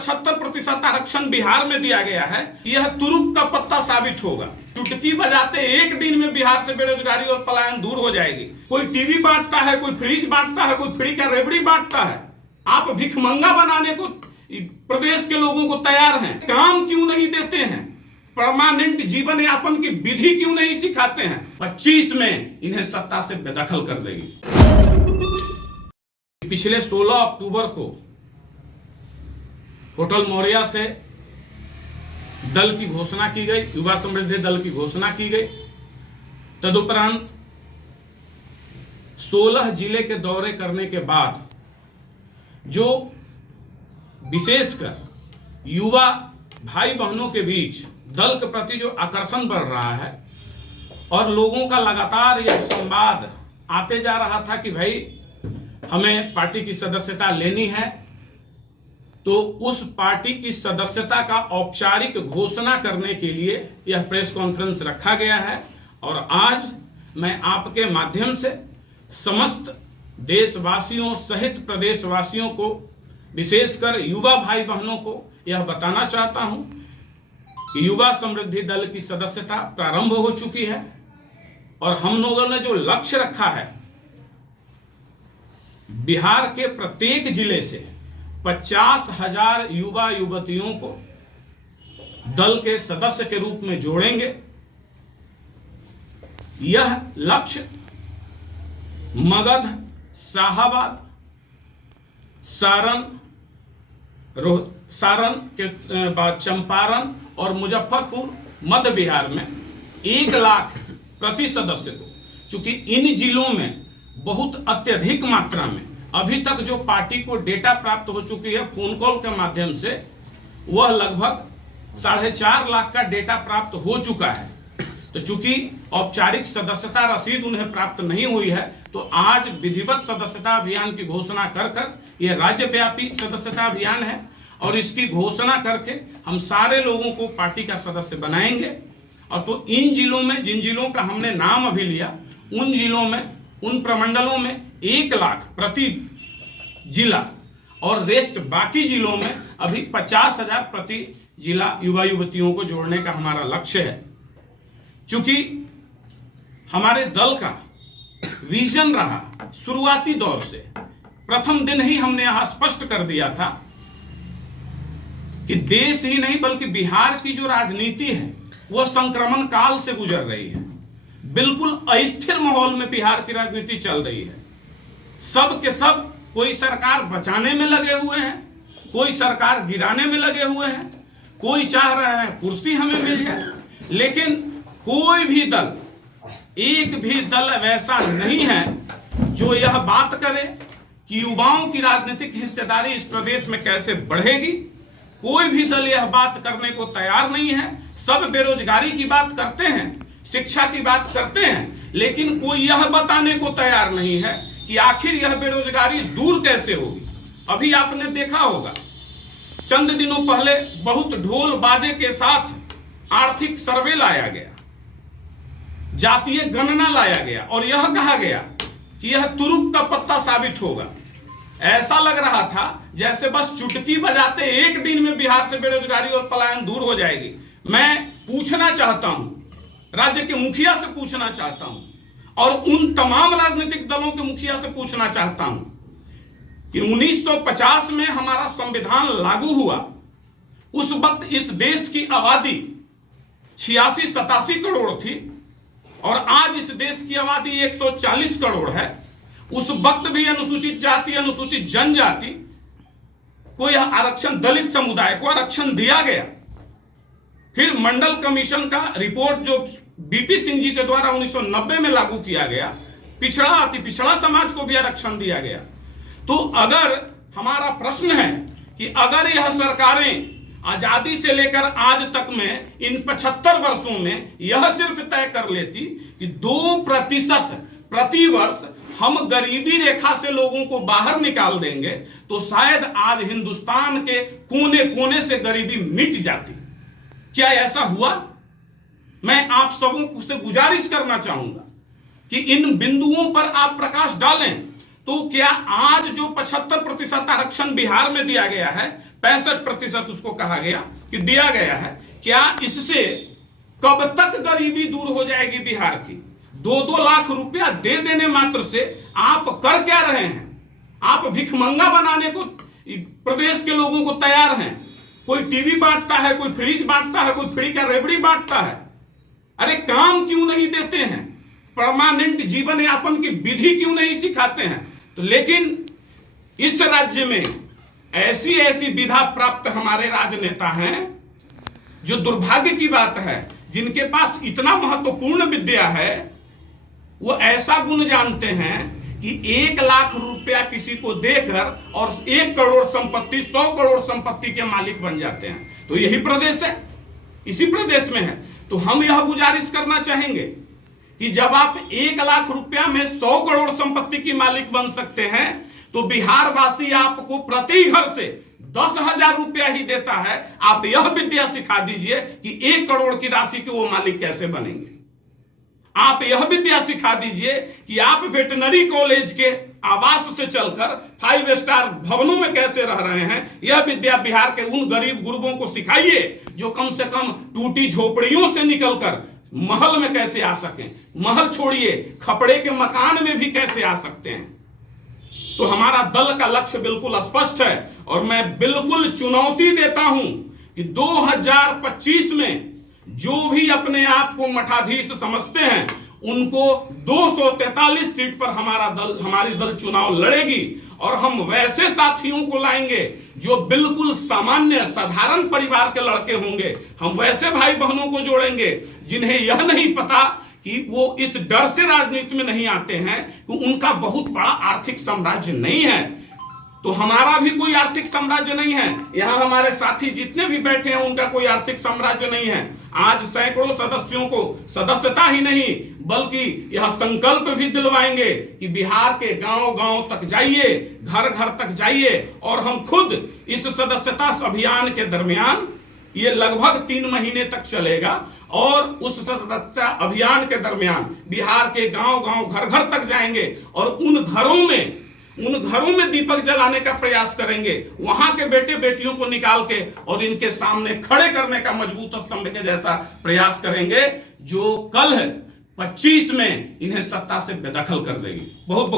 75% आरक्षण बिहार में दिया गया है, यह तुरुप का पत्ता साबित होगा। चुटकी बजाते एक दिन में बिहार से बेरोजगारी और पलायन दूर हो जाएगी। कोई टीवी बांटता है, कोई फ्रिज बांटता है, कोई फ्री का रेवड़ी बांटता है। आप भिखमंगा बनाने को प्रदेश के लोगों को तैयार हैं। काम क्यों नहीं देते हैं? परमानेंट जीवन यापन की विधि क्यों नहीं सिखाते हैं? 25 में इन्हें सत्ता से बेदखल कर देगी। पिछले 16 अक्टूबर को होटल मौर्या से दल की घोषणा की गई, युवा समृद्धि दल की घोषणा की गई। तदुपरांत 16 जिले के दौरे करने के बाद जो विशेषकर युवा भाई बहनों के बीच दल के प्रति जो आकर्षण बढ़ रहा है और लोगों का लगातार यह संवाद आते जा रहा था कि भाई हमें पार्टी की सदस्यता लेनी है, तो उस पार्टी की सदस्यता का औपचारिक घोषणा करने के लिए यह प्रेस कॉन्फ्रेंस रखा गया है। और आज मैं आपके माध्यम से समस्त देशवासियों सहित प्रदेशवासियों को, विशेषकर युवा भाई बहनों को यह बताना चाहता हूं कि युवा समृद्धि दल की सदस्यता प्रारंभ हो चुकी है और हम लोगों ने जो लक्ष्य रखा है, बिहार के प्रत्येक जिले से 50,000 युवा युवतियों को दल के सदस्य के रूप में जोड़ेंगे। यह लक्ष्य मगध, शाहाबाद, सारण के बाद चंपारण और मुजफ्फरपुर मध्य बिहार में 1 लाख प्रति सदस्य को, चूंकि इन जिलों में बहुत अत्यधिक मात्रा में अभी तक जो पार्टी को डेटा प्राप्त हो चुकी है फोन कॉल के माध्यम से, वह लगभग 4.5 लाख का डेटा प्राप्त हो चुका है। तो चूंकि औपचारिक सदस्यता रसीद उन्हें प्राप्त नहीं हुई है, तो आज विधिवत सदस्यता अभियान की घोषणा कर यह राज्यव्यापी सदस्यता अभियान है और इसकी घोषणा करके हम सारे लोगों को पार्टी का सदस्य बनाएंगे। और तो इन जिलों में, जिन जिलों का हमने नाम अभी लिया, उन जिलों में, उन प्रमंडलों में 1 लाख प्रति जिला और रेस्ट बाकी जिलों में अभी 50,000 प्रति जिला युवा युवतियों को जोड़ने का हमारा लक्ष्य है। क्योंकि हमारे दल का विजन रहा शुरुआती दौर से, प्रथम दिन ही हमने यहां स्पष्ट कर दिया था कि देश ही नहीं बल्कि बिहार की जो राजनीति है वह संक्रमण काल से गुजर रही है। बिल्कुल अस्थिर माहौल में बिहार की राजनीति चल रही है। सब के सब कोई सरकार बचाने में लगे हुए हैं, कोई सरकार गिराने में लगे हुए हैं, कोई चाह रहा है कुर्सी हमें मिल जाए, लेकिन कोई भी दल, एक भी दल वैसा नहीं है जो यह बात करे कि युवाओं की राजनीतिक हिस्सेदारी इस प्रदेश में कैसे बढ़ेगी। कोई भी दल यह बात करने को तैयार नहीं है। सब बेरोजगारी की बात करते हैं, शिक्षा की बात करते हैं, लेकिन कोई यह बताने को तैयार नहीं है कि आखिर यह बेरोजगारी दूर कैसे होगी। अभी आपने देखा होगा, चंद दिनों पहले बहुत ढोल बाजे के साथ आर्थिक सर्वे लाया गया, जातीय गणना लाया गया और यह कहा गया कि यह तुरुप का पत्ता साबित होगा। ऐसा लग रहा था जैसे बस चुटकी बजाते एक दिन में बिहार से बेरोजगारी और पलायन दूर हो जाएगी। मैं पूछना चाहता हूं, राज्य के मुखिया से पूछना चाहता हूं और उन तमाम राजनीतिक दलों के मुखिया से पूछना चाहता हूं कि 1950 में हमारा संविधान लागू हुआ, उस वक्त इस देश की आबादी 86-87 करोड़ थी और आज इस देश की आबादी 140 करोड़ है। उस वक्त भी अनुसूचित जाति, अनुसूचित जनजाति को यह आरक्षण, दलित समुदाय को आरक्षण दिया गया। फिर मंडल कमीशन का रिपोर्ट जो बीपी सिंह जी के द्वारा 1990 में लागू किया गया, पिछड़ा अति पिछड़ा समाज को भी आरक्षण दिया गया। तो अगर हमारा प्रश्न है कि अगर यह सरकारें आजादी से लेकर आज तक में इन 75 वर्षों में यह सिर्फ तय कर लेती कि 2% प्रति वर्ष हम गरीबी रेखा से लोगों को बाहर निकाल देंगे, तो शायद आज हिंदुस्तान के कोने कोने से गरीबी मिट जाती। क्या ऐसा हुआ? मैं आप सबों से गुजारिश करना चाहूंगा कि इन बिंदुओं पर आप प्रकाश डालें तो क्या आज जो 75% आरक्षण बिहार में दिया गया है, 65% उसको कहा गया कि दिया गया है, क्या इससे कब तक गरीबी दूर हो जाएगी बिहार की? 2-2 लाख रुपया दे देने मात्र से आप कर क्या रहे हैं? आप भिखमंगा बनाने को प्रदेश के लोगों को तैयार हैं। कोई टीवी बांटता है, कोई फ्रिज बांटता है, कोई फ्री का रेवड़ी बांटता है। अरे काम क्यों नहीं देते हैं? परमानेंट जीवन यापन की विधि क्यों नहीं सिखाते हैं? तो लेकिन इस राज्य में ऐसी ऐसी विधा प्राप्त हमारे राजनेता हैं, जो दुर्भाग्य की बात है, जिनके पास इतना महत्वपूर्ण विद्या है, वो ऐसा गुण जानते हैं कि 1 लाख रुपया किसी को देकर और 1 करोड़ संपत्ति, 100 करोड़ संपत्ति के मालिक बन जाते हैं। तो यही प्रदेश है, इसी प्रदेश में है। तो हम यह गुजारिश करना चाहेंगे कि जब आप 1 लाख रुपया में 100 करोड़ संपत्ति की मालिक बन सकते हैं, तो बिहार वासी आपको प्रति घर से 10,000 रुपया ही देता है। आप यह विद्या सिखा दीजिए कि 1 करोड़ की राशि के वो मालिक कैसे बनेंगे। आप यह विद्या सिखा दीजिए कि आप वेटनरी कॉलेज के आवास से चलकर 5 स्टार भवनों में कैसे रह रहे हैं। यह विद्या बिहार के उन गरीब गुरबों को सिखाइए जो कम से कम टूटी झोपड़ियों से निकलकर महल में कैसे आ सकें। महल छोड़िए, खपड़े के मकान में भी कैसे आ सकते हैं। तो हमारा दल का लक्ष्य बिल्कुल स्पष्ट है और मैं बिल्कुल चुनौती देता हूं कि 2025 में जो भी अपने आप को मठाधीश समझते हैं, उनको 243 सीट पर हमारी दल चुनाव लड़ेगी। और हम वैसे साथियों को लाएंगे जो बिल्कुल सामान्य साधारण परिवार के लड़के होंगे। हम वैसे भाई बहनों को जोड़ेंगे जिन्हें यह नहीं पता कि वो इस डर से राजनीति में नहीं आते हैं कि उनका बहुत बड़ा आर्थिक साम्राज्य नहीं है। तो हमारा भी कोई आर्थिक साम्राज्य नहीं है। यहां हमारे साथी जितने भी बैठे हैं, उनका कोई आर्थिक साम्राज्य नहीं है। आज सैकड़ों सदस्यों को सदस्यता ही नहीं, बल्कि यह संकल्प भी दिलवाएंगे कि बिहार के गांव-गांव तक जाइए, घर-घर तक जाइए और हम खुद इस सदस्यता अभियान के दरमियान, ये लगभग 3 महीने तक चलेगा, और उस सदस्यता अभियान के दरमियान बिहार के गांव-गांव, घर-घर तक जाएंगे और उन घरों में दीपक जलाने का प्रयास करेंगे। वहां के बेटे बेटियों को निकाल के और इनके सामने खड़े करने का मजबूत स्तंभ के जैसा प्रयास करेंगे, जो कल 25 में इन्हें सत्ता से बेदखल कर देगी। बहुत बहुत